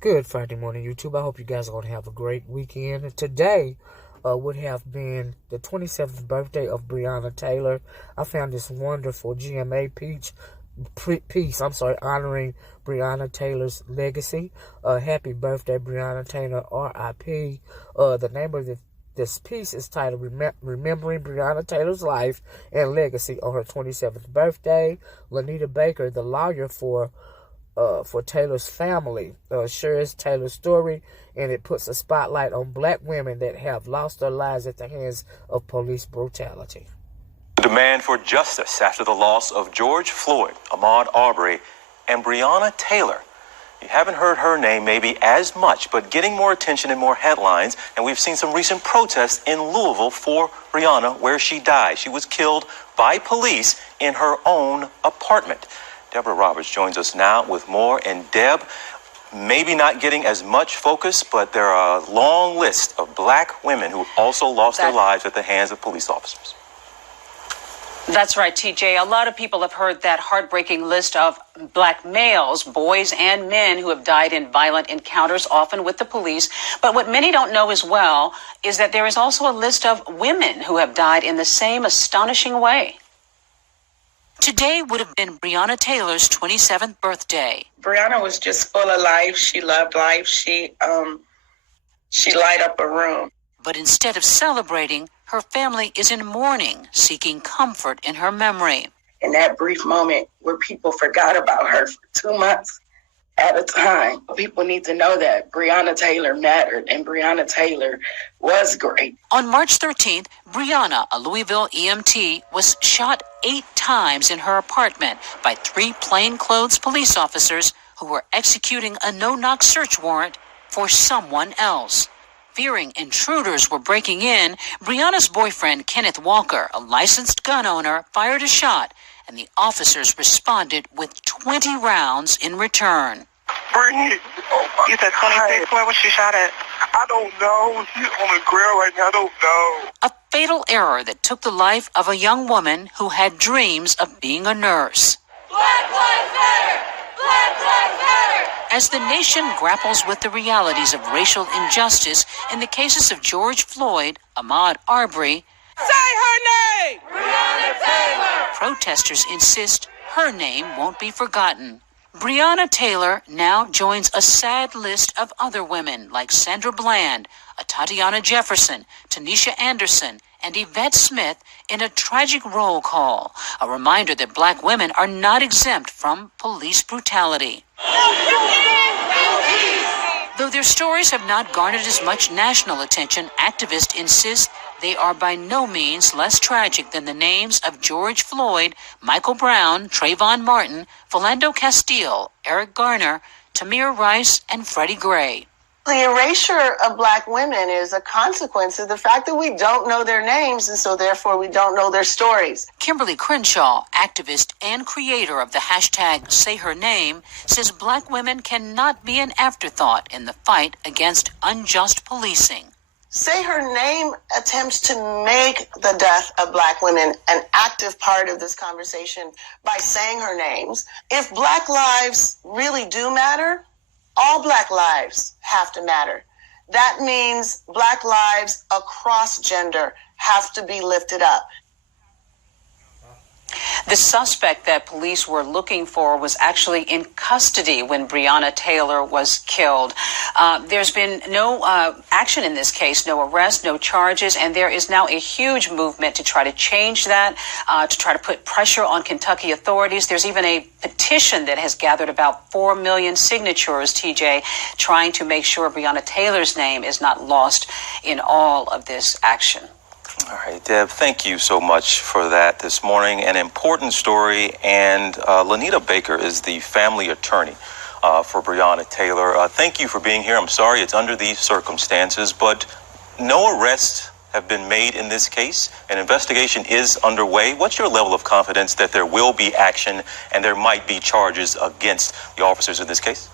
Good Friday morning, YouTube. I hope you guys are going to have a great weekend. And today would have been the 27th birthday of Breonna Taylor. I found this wonderful GMA piece, honoring Breonna Taylor's legacy. Happy birthday, Breonna Taylor, R.I.P. The name of this piece is titled Remembering Breonna Taylor's Life and Legacy on her 27th birthday. Lanita Baker, the lawyer for Taylor's family, shares Taylor's story, and it puts a spotlight on black women that have lost their lives at the hands of police brutality. Demand for justice after the loss of George Floyd, Ahmaud Arbery, and Breonna Taylor. You haven't heard her name maybe as much, but getting more attention and more headlines, and we've seen some recent protests in Louisville for Breonna, where she died. She was killed by police in her own apartment. Deborah Roberts joins us now with more. And Deb, maybe not getting as much focus, but there are a long list of black women who also lost their lives at the hands of police officers. That's right, TJ. A lot of people have heard that heartbreaking list of black males, boys and men who have died in violent encounters, often with the police. But what many don't know as well is that there is also a list of women who have died in the same astonishing way. Today would have been Breonna Taylor's 27th birthday. Breonna was just full of life. She loved life. She light up a room. But instead of celebrating, her family is in mourning, seeking comfort in her memory. In that brief moment where people forgot about her for 2 months at a time, people need to know that Breonna Taylor mattered, and Breonna Taylor was great. On March 13th, Breonna, a Louisville EMT, was shot 8 times in her apartment by 3 plainclothes police officers who were executing a no-knock search warrant for someone else. Fearing intruders were breaking in, Breonna's boyfriend, Kenneth Walker, a licensed gun owner, fired a shot, and the officers responded with 20 rounds in return. Brittany, You said 26. Where was she shot at? I don't know. She's on the ground right now. I don't know. A fatal error that took the life of a young woman who had dreams of being a nurse. Black Lives Matter! Black Lives Matter! As the nation grapples with the realities of racial injustice in the cases of George Floyd, Ahmaud Arbery, Say her name! Breonna Taylor! protesters insist her name won't be forgotten. Breonna Taylor now joins a sad list of other women like Sandra Bland, Tatiana Jefferson, Tanisha Anderson, and Yvette Smith in a tragic roll call, a reminder that black women are not exempt from police brutality. Though their stories have not garnered as much national attention, activists insist they are by no means less tragic than the names of George Floyd, Michael Brown, Trayvon Martin, Philando Castile, Eric Garner, Tamir Rice, and Freddie Gray. The erasure of black women is a consequence of the fact that we don't know their names, and so therefore we don't know their stories. Kimberly Crenshaw, activist and creator of the hashtag #SayHerName, says black women cannot be an afterthought in the fight against unjust policing. Say Her Name attempts to make the death of black women an active part of this conversation by saying her names. If black lives really do matter, all black lives have to matter. That means black lives across gender have to be lifted up. The suspect that police were looking for was actually in custody when Breonna Taylor was killed. There's been no action in this case, no arrest, no charges, and there is now a huge movement to try to change that, to try to put pressure on Kentucky authorities. There's even a petition that has gathered about 4 million signatures, TJ, trying to make sure Breonna Taylor's name is not lost in all of this action. All right, Deb, thank you so much for that this morning. An important story, and Lanita Baker is the family attorney for Breonna Taylor. Thank you for being here. I'm sorry it's under these circumstances, but no arrests have been made in this case. An investigation is underway. What's your level of confidence that there will be action and there might be charges against the officers in this case?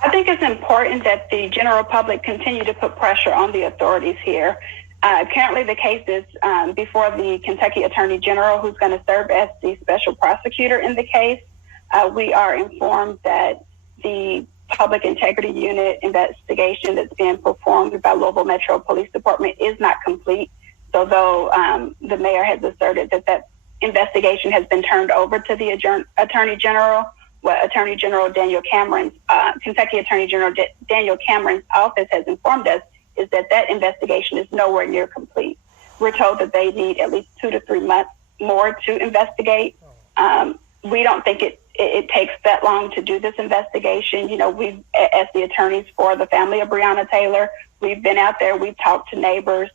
I think it's important that the general public continue to put pressure on the authorities here. Currently, the case is before the Kentucky Attorney General, who's going to serve as the special prosecutor in the case. We are informed that the Public Integrity Unit investigation that's being performed by Louisville Metro Police Department is not complete. So though the mayor has asserted that investigation has been turned over to the Attorney General, what Attorney General Daniel Cameron's, Kentucky Attorney General Daniel Cameron's office has informed us is that investigation is nowhere near complete. We're told that they need at least 2 to 3 months more to investigate. We don't think it takes that long to do this investigation. You know, we, as the attorneys for the family of Breonna Taylor, we've been out there, we've talked to neighbors,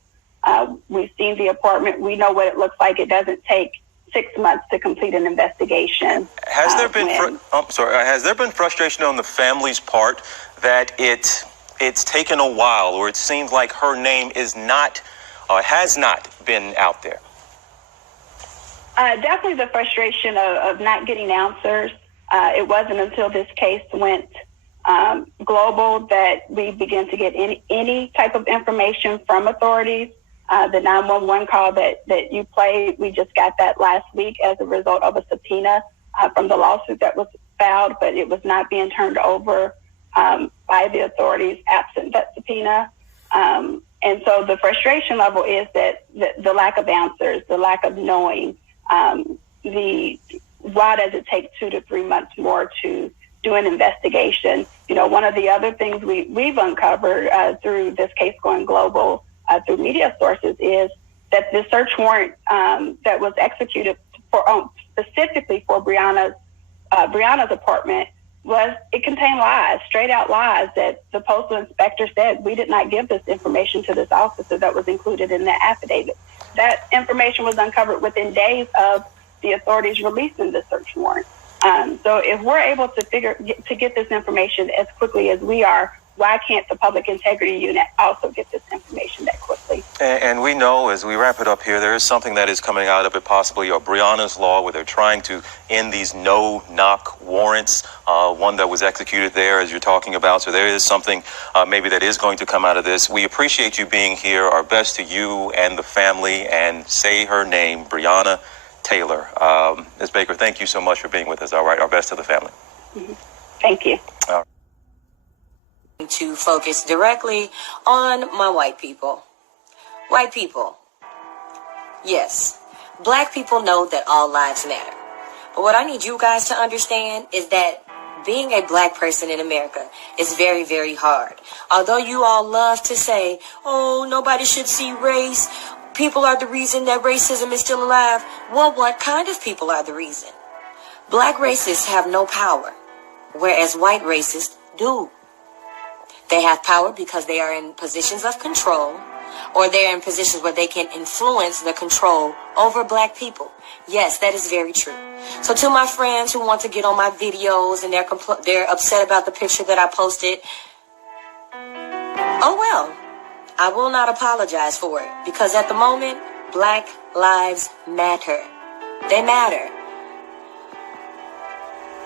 we've seen the apartment, we know what it looks like. It doesn't take 6 months to complete an investigation. Has there been has there been frustration on the family's part that it's taken a while, or it seems like her name is not has not been out there? Definitely the frustration of not getting answers. It wasn't until this case went global that we began to get any type of information from authorities. The 911 call that you played, we just got that last week as a result of a subpoena from the lawsuit that was filed, but it was not being turned over by the authorities absent that subpoena. And so the frustration level is that the lack of answers, the lack of knowing, why does it take 2 to 3 months more to do an investigation? You know, one of the other things we've uncovered through this case going global through media sources is that the search warrant that was executed for specifically for Breonna's apartment it contained lies, straight out lies that the postal inspector said we did not give this information to this officer that was included in the affidavit. That information was uncovered within days of the authorities releasing the search warrant. So if we're able to get this information as quickly as we are, why can't the Public Integrity Unit also get this information that quickly? And we know, as we wrap it up here, there is something that is coming out of it, possibly Breonna's law, where they're trying to end these no-knock warrants, one that was executed there, as you're talking about. So there is something maybe that is going to come out of this. We appreciate you being here. Our best to you and the family. And say her name, Breonna Taylor. Ms. Baker, thank you so much for being with us. All right, our best to the family. Mm-hmm. Thank you. All right. To focus directly on my white people. White people. Yes, black people know that all lives matter. But what I need you guys to understand is that being a black person in America is very, very hard. Although you all love to say, oh, nobody should see race. People are the reason that racism is still alive. Well, what kind of people are the reason? Black racists have no power, whereas white racists do. They have power because they are in positions of control, or they're in positions where they can influence the control over black people. Yes, that is very true. So to my friends who want to get on my videos and they're upset about the picture that I posted, oh well, I will not apologize for it, because at the moment, black lives matter. They matter.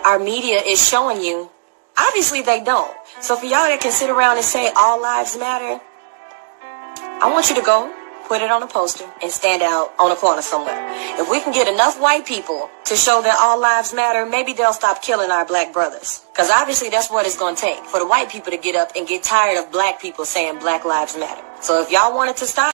Our media is showing you, obviously they don't. So for y'all that can sit around and say all lives matter, I want you to go put it on a poster and stand out on a corner somewhere. If we can get enough white people to show that all lives matter, maybe they'll stop killing our black brothers. Because obviously that's what it's going to take, for the white people to get up and get tired of black people saying black lives matter. So if y'all wanted to stop,